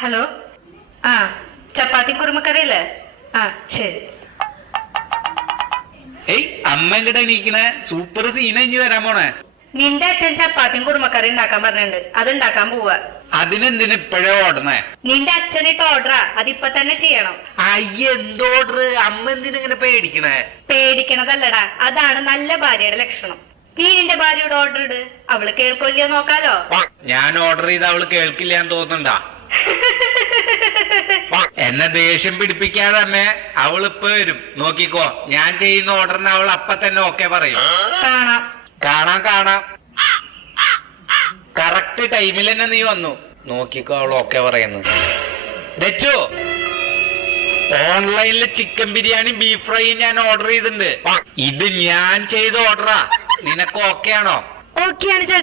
Hello ആ ചപ്പാത്തി കുറുമക്കറിയല്ലേ ആ ശരി. ഏയ് അമ്മ എങ്ങടെ എണീക്കണേ? സൂപ്പർ സീന ഇഞ്ഞ് വരാൻ പോണേ. നിന്റെ അച്ഛൻ ചപ്പാത്തിയും കുറുമക്കറി ഉണ്ടാക്കാൻ പറഞ്ഞിട്ടുണ്ട്, അത് ഉണ്ടാക്കാൻ പോവാ. അതിനെന്തിന് ഇപ്പഴേ ഓടണേ? നിന്റെ അച്ഛനിട്ട് ഓർഡറാ, അതിപ്പൊ തന്നെ ചെയ്യണം. അയ്യ എന്ത് ഓർഡർ? അമ്മ എന്തിനിങ്ങനെ പേടിക്കണേ? പേടിക്കണതല്ലടാ, അതാണ് നല്ല ഭാര്യയുടെ ലക്ഷണം. നീ നിന്റെ ഭാര്യയോട് ഓർഡർ ഇട്, അവള് കേൾക്കില്ലയോ നോക്കാലോ. ഞാൻ ഓർഡർ ചെയ്ത അവള് കേൾക്കില്ല എന്ന് തോന്നുന്നുണ്ടാ? എന്നെ ദേഷ്യം പിടിപ്പിക്കാതെ അമ്മേ, അവളിപ്പോ വരും നോക്കിക്കോ. ഞാൻ ചെയ്യുന്ന ഓർഡറിന് അവൾ അപ്പൊ തന്നെ ഓക്കെ പറയും. കാണാം കാണാം കാണാം. കറക്റ്റ് ടൈമിൽ തന്നെ നീ വന്നു നോക്കിക്കോ, അവൾ ഓക്കെ പറയുന്നു. രച്ചു, ഓൺലൈനില് ചിക്കൻ ബിരിയാണി ബീഫ് ഫ്രൈയും ഞാൻ ഓർഡർ ചെയ്തിട്ടുണ്ട്. ഇത് ഞാൻ ചെയ്ത ഓർഡറാ. നിനക്ക് ഓക്കെ ആണോ? ഓക്കെയാണ് ചേട്ടാ.